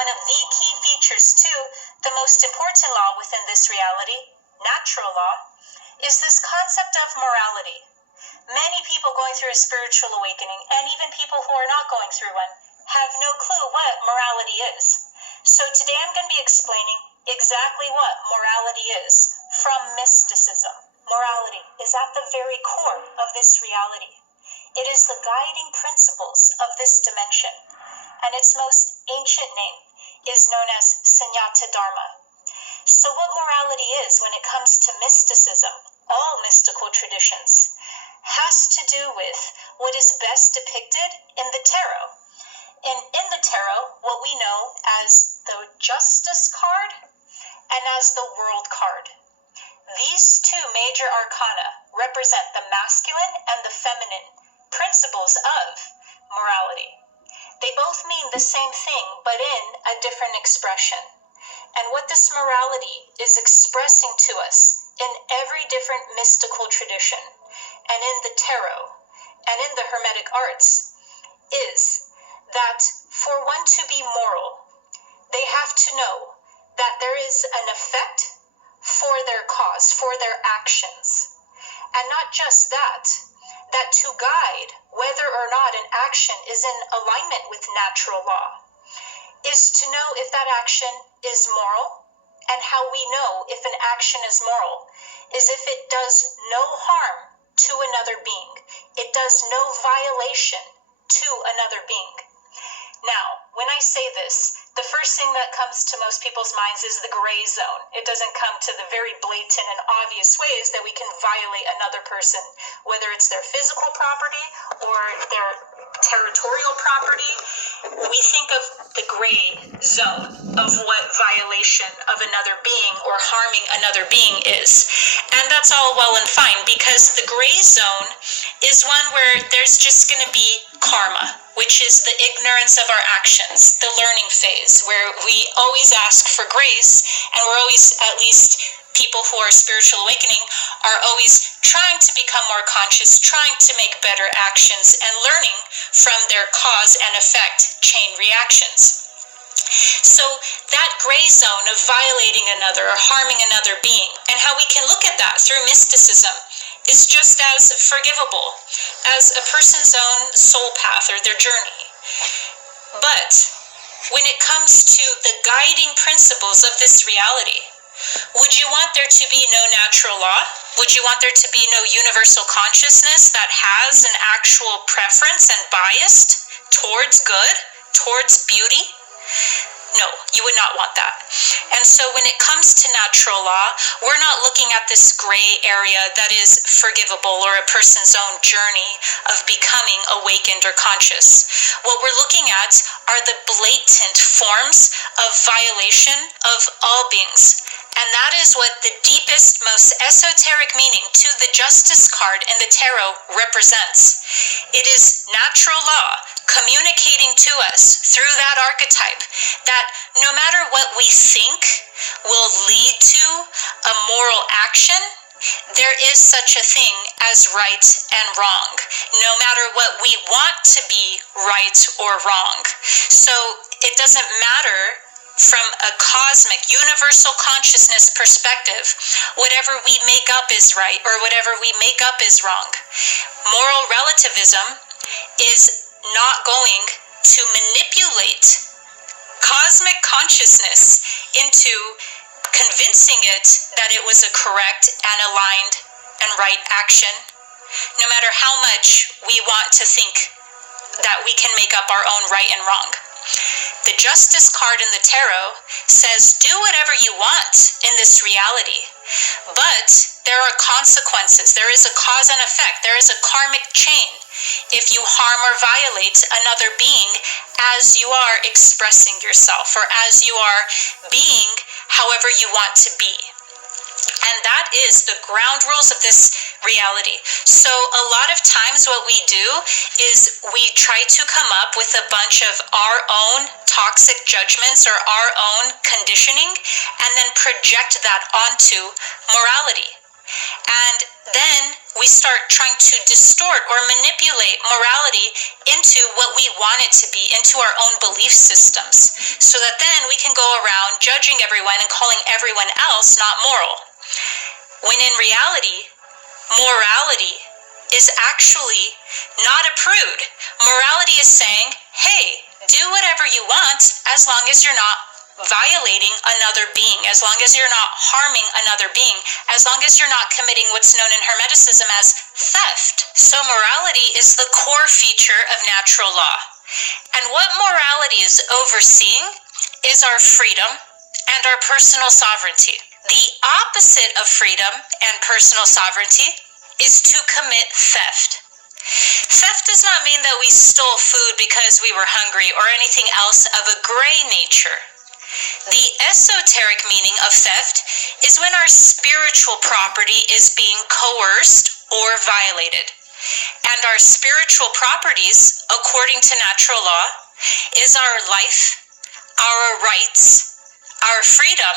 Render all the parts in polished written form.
one of the key features too, the most important law within this reality, natural law, is this concept of morality. Many people going through a spiritual awakening, and even people who are not going through one, have no clue what morality is. So today I'm going to be explaining exactly what morality is from mysticism. Morality is at the very core of this reality. It is the guiding principles of this dimension, and its most ancient name is known as Sunyata Dharma. So what morality is when it comes to mysticism, all mystical traditions, has to do with what is best depicted in the tarot. In the tarot, what we know as the Justice card and as the World card. These two major arcana represent the masculine and the feminine principles of morality. They both mean the same thing, but in a different expression. And what this morality is expressing to us in every different mystical tradition, and in the tarot, and in the Hermetic arts, is that for one to be moral, they have to know that there is an effect for their cause, for their actions. And not just that to guide whether or not an action is in alignment with natural law, is to know if that action is moral. And how we know if an action is moral is if it does no harm to another being. It does no violation to another being. Now, when I say this, the first thing that comes to most people's minds is the gray zone. It doesn't come to the very blatant and obvious ways that we can violate another person, whether it's their physical property or their territorial property. We think of the gray zone of what violation of another being or harming another being is. And that's all well and fine, because the gray zone is one where there's just going to be karma, which is the ignorance of our actions, the learning phase, where we always ask for grace, and we're always, at least people who are spiritual awakening, are always trying to become more conscious, trying to make better actions, and learning from their cause and effect chain reactions. So that gray zone of violating another or harming another being, and how we can look at that through mysticism, is just as forgivable as a person's own soul path or their journey. But when it comes to the guiding principles of this reality, would you want there to be no natural law? Would you want there to be no universal consciousness that has an actual preference and bias towards good, towards beauty? No, you would not want that. And so when it comes to natural law, we're not looking at this gray area that is forgivable or a person's own journey of becoming awakened or conscious. What we're looking at are the blatant forms of violation of all beings. And that is what the deepest, most esoteric meaning to the Justice card in the tarot represents. It is natural law communicating to us through that archetype that no matter what we think will lead to a moral action, there is such a thing as right and wrong, no matter what we want to be right or wrong. So it doesn't matter from a cosmic, universal consciousness perspective, whatever we make up is right or whatever we make up is wrong. Moral relativism is not going to manipulate cosmic consciousness into convincing it that it was a correct and aligned and right action, no matter how much we want to think that we can make up our own right and wrong. The Justice card in the tarot says, do whatever you want in this reality, but there are consequences. There is a cause and effect. There is a karmic chain if you harm or violate another being as you are expressing yourself or as you are being however you want to be. And that is the ground rules of this reality. So a lot of times what we do is we try to come up with a bunch of our own toxic judgments or our own conditioning and then project that onto morality. And then we start trying to distort or manipulate morality into what we want it to be, into our own belief systems, so that then we can go around judging everyone and calling everyone else not moral. When in reality, morality is actually not a prude. Morality is saying, hey, do whatever you want as long as you're not violating another being, as long as you're not harming another being, as long as you're not committing what's known in Hermeticism as theft. So morality is the core feature of natural law. And what morality is overseeing is our freedom and our personal sovereignty. The opposite of freedom and personal sovereignty is to commit theft. Theft does not mean that we stole food because we were hungry or anything else of a gray nature. The esoteric meaning of theft is when our spiritual property is being coerced or violated. And our spiritual properties, according to natural law, is our life, our rights, our freedom,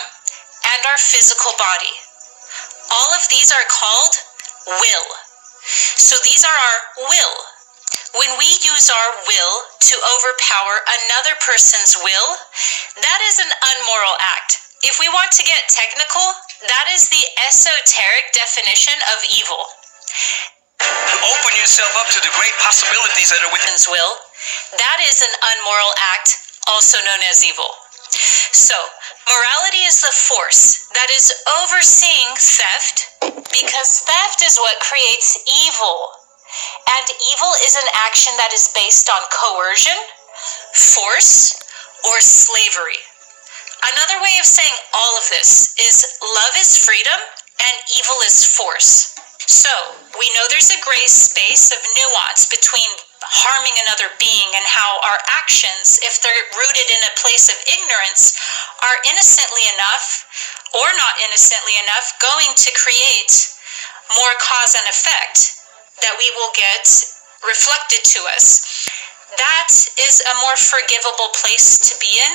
and our physical body. All of these are called will. So these are our will. When we use our will to overpower another person's will, that is an unmoral act. If we want to get technical, that is the esoteric definition of evil. Open yourself up to the great possibilities that are within Will. That is an unmoral act, also known as evil. So, morality is the force that is overseeing theft, because theft is what creates evil. And evil is an action that is based on coercion, force, or slavery. Another way of saying all of this is love is freedom and evil is force. So, we know there's a gray space of nuance between harming another being and how our actions, if they're rooted in a place of ignorance, are innocently enough or not innocently enough going to create more cause and effect that we will get reflected to us. That is a more forgivable place to be in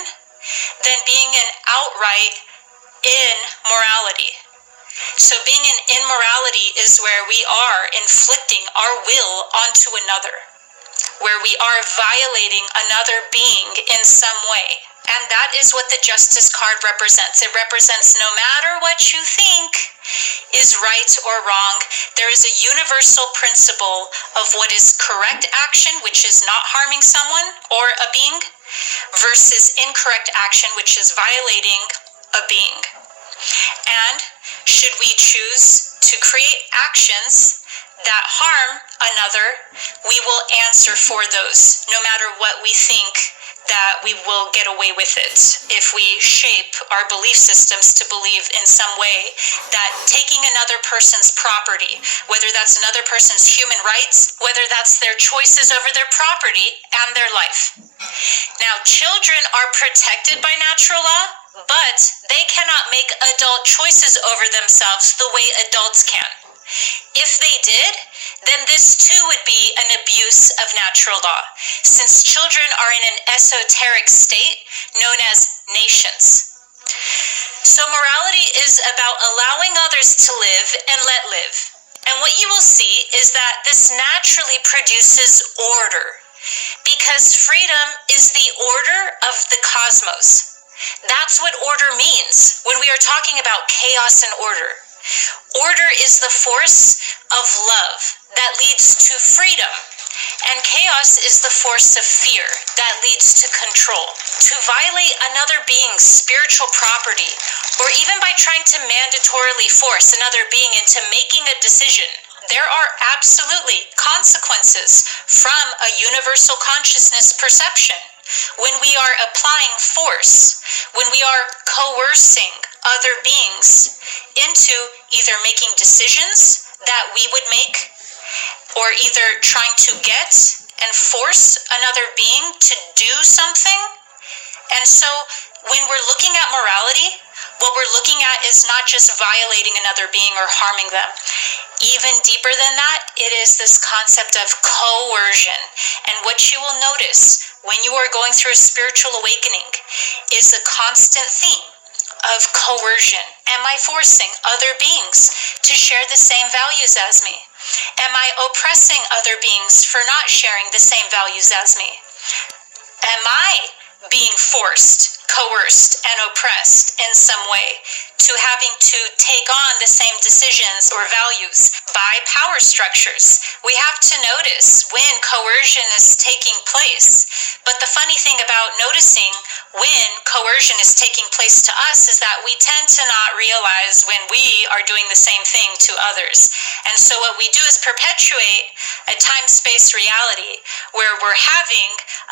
than being an outright immorality. So being in immorality is where we are inflicting our will onto another, where we are violating another being in some way. And that is what the justice card represents. It represents no matter what you think is right or wrong, there is a universal principle of what is correct action, which is not harming someone or a being, versus incorrect action, which is violating a being. And should we choose to create actions that harm another, we will answer for those, no matter what we think that we will get away with it. If we shape our belief systems to believe in some way that taking another person's property, whether that's another person's human rights, whether that's their choices over their property and their life. Now, children are protected by natural law, but they cannot make adult choices over themselves the way adults can. If they did, then this too would be an abuse of natural law, since children are in an esoteric state known as nations. So morality is about allowing others to live and let live. And what you will see is that this naturally produces order, because freedom is the order of the cosmos. That's what order means when we are talking about chaos and order. Order is the force of love that leads to freedom, and chaos is the force of fear that leads to control. To violate another being's spiritual property, or even by trying to mandatorily force another being into making a decision, there are absolutely consequences from a universal consciousness perception. When we are applying force, when we are coercing other beings into either making decisions that we would make, or either trying to get and force another being to do something. And so when we're looking at morality, what we're looking at is not just violating another being or harming them. Even deeper than that, it is this concept of coercion. And what you will notice when you are going through a spiritual awakening is a constant theme of coercion? Am I forcing other beings to share the same values as me? Am I oppressing other beings for not sharing the same values as me? Am I being forced, coerced, and oppressed in some way to having to take on the same decisions or values by power structures? We have to notice when coercion is taking place. But the funny thing about noticing when coercion is taking place to us is that we tend to not realize when we are doing the same thing to others. And so what we do is perpetuate a time-space reality where we're having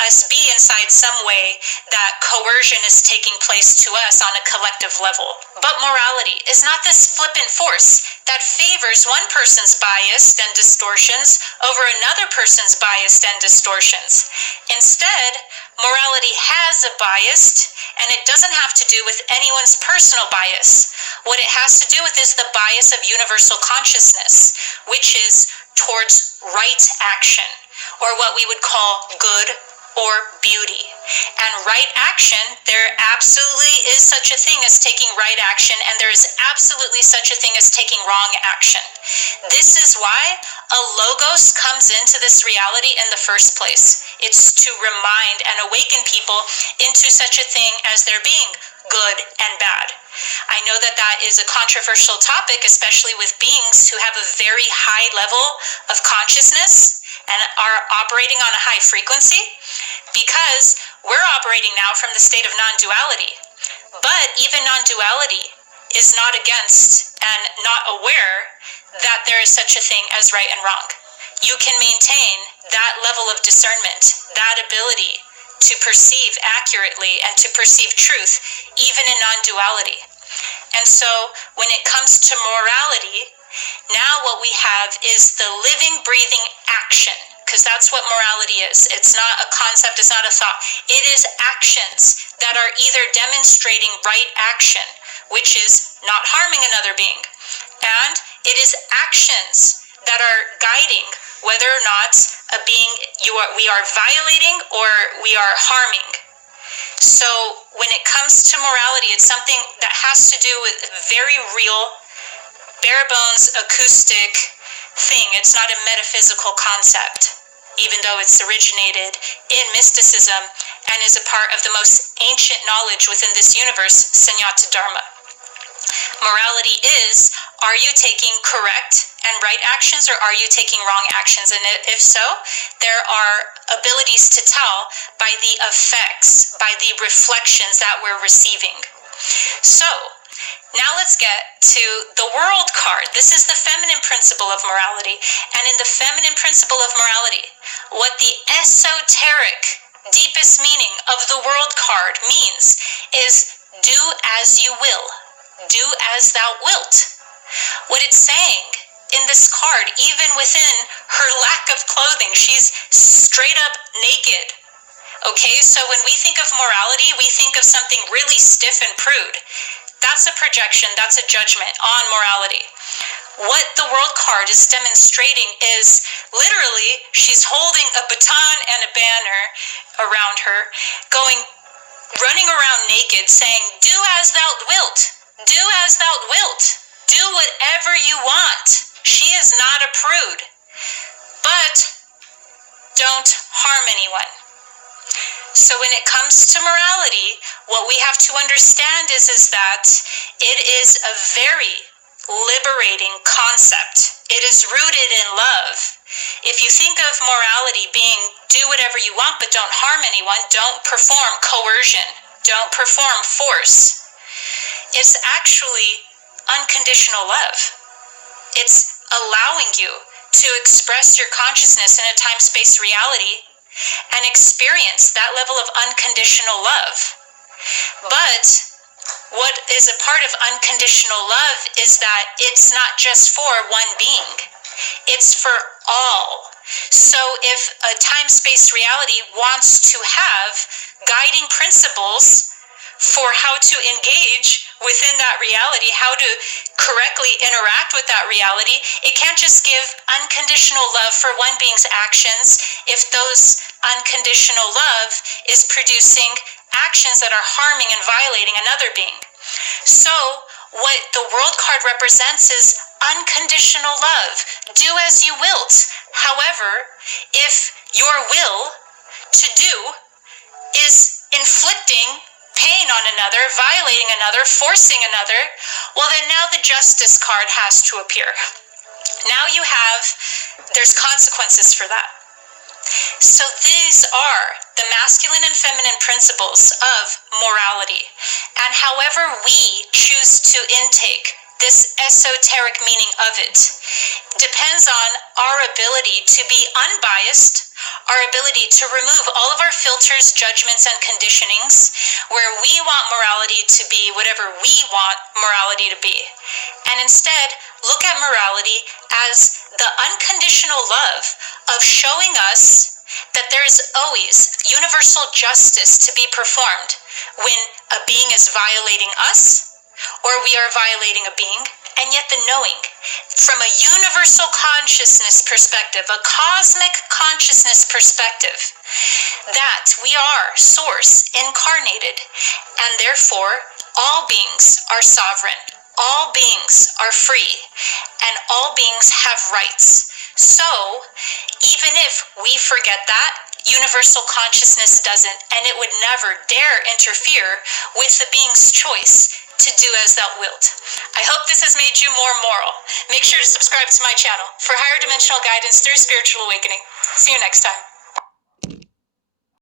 us be inside some way that coercion is taking place to us on a collective level. But morality is not this flippant force that favors one person's bias and distortions over another person's bias and distortions. Instead, morality has a bias, and it doesn't have to do with anyone's personal bias. What it has to do with is the bias of universal consciousness, which is towards right action, or what we would call good or beauty. And right action, there absolutely is such a thing as taking right action, and there is absolutely such a thing as taking wrong action. This is why a logos comes into this reality in the first place. It's to remind and awaken people into such a thing as there being good and bad. I know that that is a controversial topic, especially with beings who have a very high level of consciousness and are operating on a high frequency, because we're operating now from the state of non-duality. But even non-duality is not against and not aware that there is such a thing as right and wrong. You can maintain that level of discernment, that ability to perceive accurately and to perceive truth, even in non-duality. And so when it comes to morality, now what we have is the living, breathing action, because that's what morality is. It's not a concept, it's not a thought. It is actions that are either demonstrating right action, which is not harming another being, and it is actions that are guiding whether or not a being we are violating or we are harming. So when it comes to morality, it's something that has to do with very real, bare bones, acoustic thing. It's not a metaphysical concept, even though it's originated in mysticism and is a part of the most ancient knowledge within this universe, Sunyata Dharma. Morality is, are you taking correct and right actions, or are you taking wrong actions? And if so, there are abilities to tell by the effects, by the reflections that we're receiving. So, now let's get to the world card. This is the feminine principle of morality. And in the feminine principle of morality, what the esoteric, deepest meaning of the world card means is do as you will. Do as thou wilt. What it's saying in this card, even within her lack of clothing, she's straight up naked. Okay, so when we think of morality, we think of something really stiff and prude. That's a projection, that's a judgment on morality. What the world card is demonstrating is literally she's holding a baton and a banner around her, running around naked, saying, do as thou wilt. Do as thou wilt. Do whatever you want. She is not a prude. But don't harm anyone. So when it comes to morality, what we have to understand is that it is a very liberating concept. It is rooted in love. If you think of morality being do whatever you want but don't harm anyone, don't perform coercion, don't perform force, it's actually unconditional love. It's allowing you to express your consciousness in a time-space reality and experience that level of unconditional love. But what is a part of unconditional love is that it's not just for one being. It's for all. So if a time-space reality wants to have guiding principles for how to engage within that reality, how to correctly interact with that reality, it can't just give unconditional love for one being's actions if those unconditional love is producing actions that are harming and violating another being. So, what the world card represents is unconditional love. Do as you wilt. However, if your will to do is inflicting pain on another, violating another, forcing another, well then now the justice card has to appear. Now there's consequences for that. So these are the masculine and feminine principles of morality. And however we choose to intake this esoteric meaning of it depends on our ability to be unbiased, our ability to remove all of our filters, judgments, and conditionings, where we want morality to be whatever we want morality to be. And instead, look at morality as the unconditional love of showing us that there is always universal justice to be performed when a being is violating us or we are violating a being, and yet the knowing from a universal consciousness perspective, a cosmic consciousness perspective, that we are source incarnated, and therefore all beings are sovereign, all beings are free, and all beings have rights. So, even if we forget that, universal consciousness doesn't, and it would never dare interfere with the being's choice to do as thou wilt. I hope this has made you more moral. Make sure to subscribe to my channel for higher dimensional guidance through spiritual awakening. See you next time.